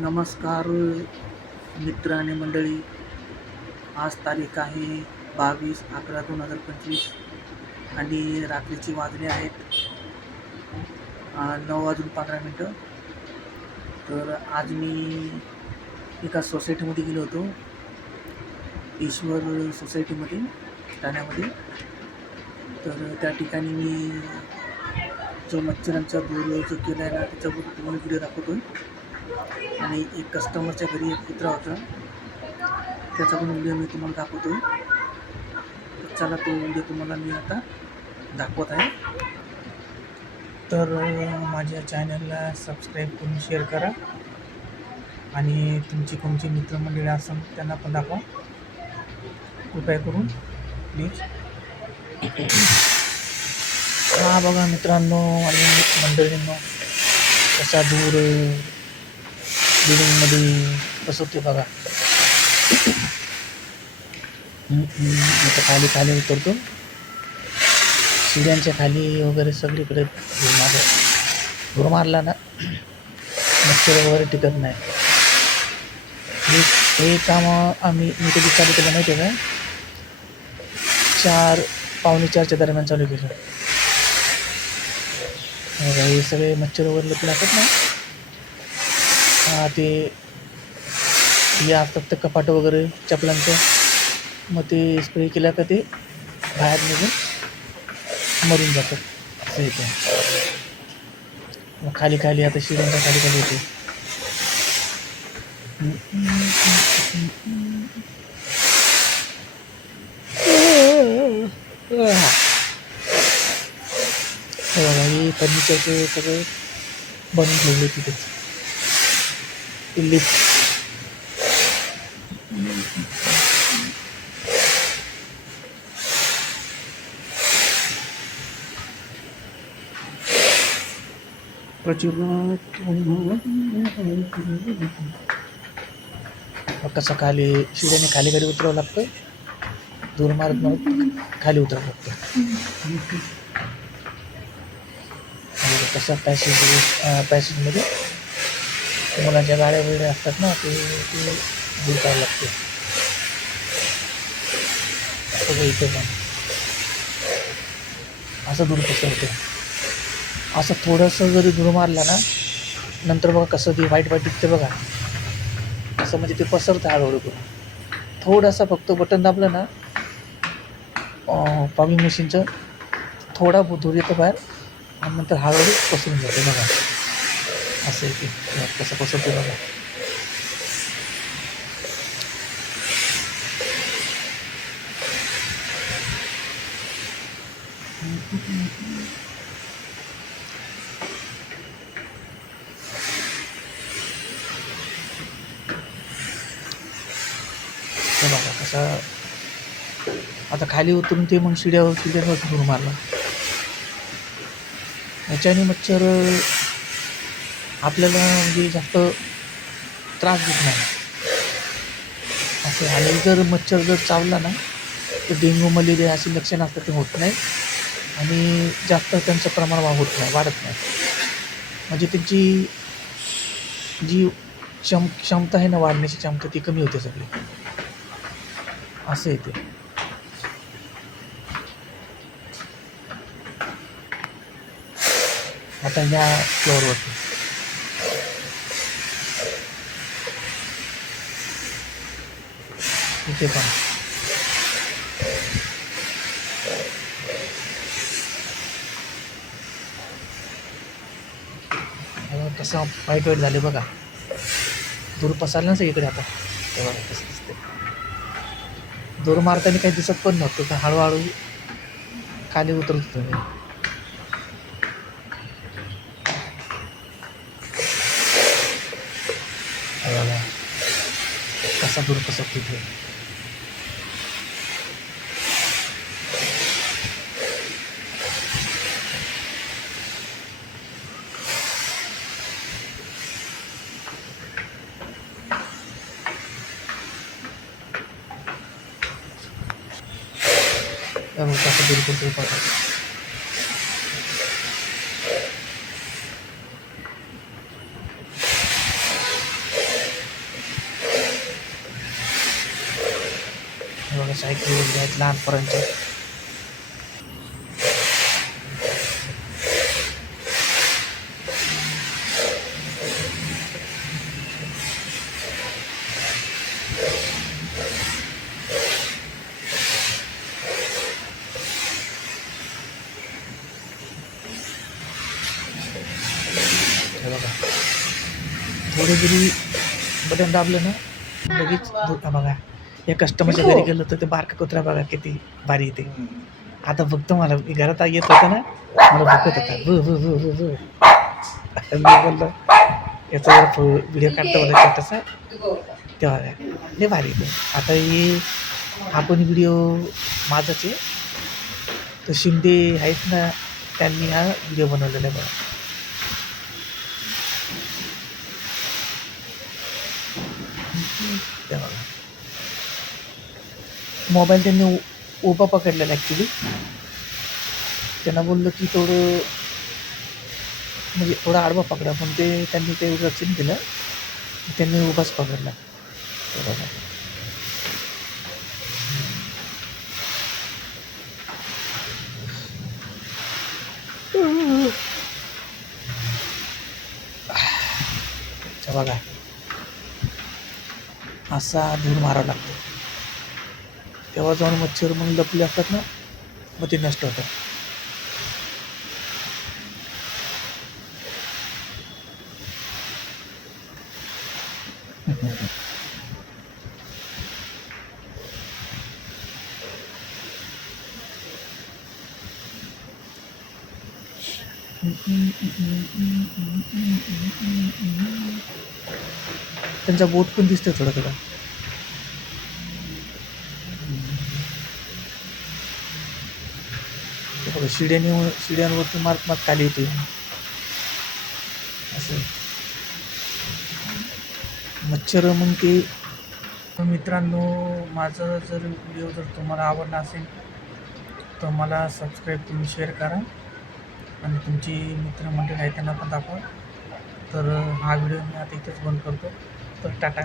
नमस्कार मित्र आणि मंडळी. आज तारीख आहे बावीस अकरा दोन हजार पंचवीस आणि रात्रीची वाजले आहेत. नऊ वाजून पंधरा मिनटं. तर आज मी एका सोसायटीमध्ये गेलो होतो. ईश्वर सोसायटीमध्ये ठाण्यामध्ये. तर त्या ठिकाणी मी जो मच्छरांचा दूर जो केला आहे ना त्याच्याबद्दल तुम्हाला व्हिडिओ दाखवतो आहे आणि एक कस्टमरच्या घरी एक कुत्रा होता. त्याचा पण व्हिडिओ मी तुम्हाला दाखवतो तर चला तो व्हिडिओ तुम्हाला मी आता दाखवत आहे. तर माझ्या चॅनलला सबस्क्राईब करून शेअर करा. आणि तुमची कोणची मित्रमंडळी असेल त्यांना पण दाखवा. कृपया करून प्लीज हा बघा मित्रांनो आणि मंडळींनो कसा दूर बिल्डिंगमध्ये बसवते बघा. आता खाली खाली उतरतो. शिड्यांच्या खाली वगैरे सगळीकडे माझं मारला. मारला ना मच्छर वगैरे टिकत नाही. हे हे काम आम्ही मी कधी चालू केलं माहिती आहे का? चार पावणे चारच्या दरम्यान चालू केलं. हे हे सगळे मच्छर वगैरे लपून असतात ना ते हे असतात ते कपाट वगैरे चपलांचं. मग ते स्प्रे केल्या का ते बाहेर निघून मरून जातात. असं येते. मग खाली खाली आता शिड्यांच्या खाली खाली येते. हे बघा हे फर्निचरचे सगळे बनवून ठेवले तिथे. लिफ्ट मग कसं खाली शिड्याने खाली गाडी उतरावं लागतं? दूर मारत मारत खाली उतरावं लागतं. कसं पॅसेज पॅसेजमध्ये मुलांच्या गाड्या वगैरे असतात ना ते ते दूर लागते. सगळं इथे पण. असं दूर पसरते. असं थोडंसं जरी दूर मारलं ना नंतर बघा कसं ते वाईट वाईट दिसते बघा. असं म्हणजे ते पसरतं हळूहळू. करून थोडासा फक्त बटन दाबलं ना पॉगिंग मशीनचं थोडा धूर दूर बाहेर आणि नंतर हळूहळू पसरून जाते बघा. असं आहे ते. कसं पसरते बघा बघा कसा आता खाली उतरून ते मग शिड्यावर शिड्यावर धूर मारला. याच्याने मच्छर आपल्याला म्हणजे जास्त त्रास देत नाही. असं आणि जर मच्छर जर चावला ना तर डेंग्यू मलेरिया अशी लक्षणं असतात ते होत नाही. आणि जास्त त्यांचं प्रमाण वा- होत नाही वाढत नाही. म्हणजे त्यांची जी क्षम क्षमता आहे ना वाढण्याची क्षमता ती कमी होते सगळी. असं येते आता या फ्लोअरवरती इथे पण कसं वाईट वाईट झाले बघा. दूर पसरलं ना इकडे आता. ते बघा कसं दिसते दूर मारताना काही दिसत पण नव्हतं तर हळूहळू खाली उतरत होतो मी. कसा दूर पसरतो तिथे yang kita sendiri pun lupa saya kira di headline थोडे जरी बटन दाबलं ना लगेच हा बघा या कस्टमरच्या घरी गेलो तर ते बारका कुत्रा बघा किती भारी येते. आता बघतो मला मी घरात येत होता ना मला बघत होता. बु मी बोललो याचा व्हिडिओ काढतो मला छोटासा. तेव्हा लय भारी येते. आता हे हा पण व्हिडिओ माझाच आहे. तर शिंदे आहेत ना त्यांनी हा व्हिडिओ बनवलेला आहे बघा ते बघा मोबाईल त्यांनी उ- उभा पकडलेला ॲक्च्युली त्यांना बोललो की थोडं म्हणजे थोडा आडवा पकडा. पण ते त्यांनी ते लक्ष नाही दिलं. त्यांनी उभाच पकडला. बरोबर अच्छा बघा. असा धूर मारावा लागतो. तेव्हा जाऊन मच्छर म्हणून लपले असतात ना मग ते नष्ट होतात. त्यांचा बोट पण दिसतोय थोडा थोडा. म्हणजे ते बघा शिड्याने शिड्यांवरती मार्क मार्क खाली येते असं. मच्छर मग ते तर मित्रांनो माझं जर व्हिडिओ जर तुम्हाला आवडला असेल तर मला सबस्क्राईब तुम्ही शेअर करा. आणि तुमची मित्रमंडळी आहे त्यांना पण दाखवा. तर हा व्हिडिओ मी आता इथेच बंद करतो. तर टाटा.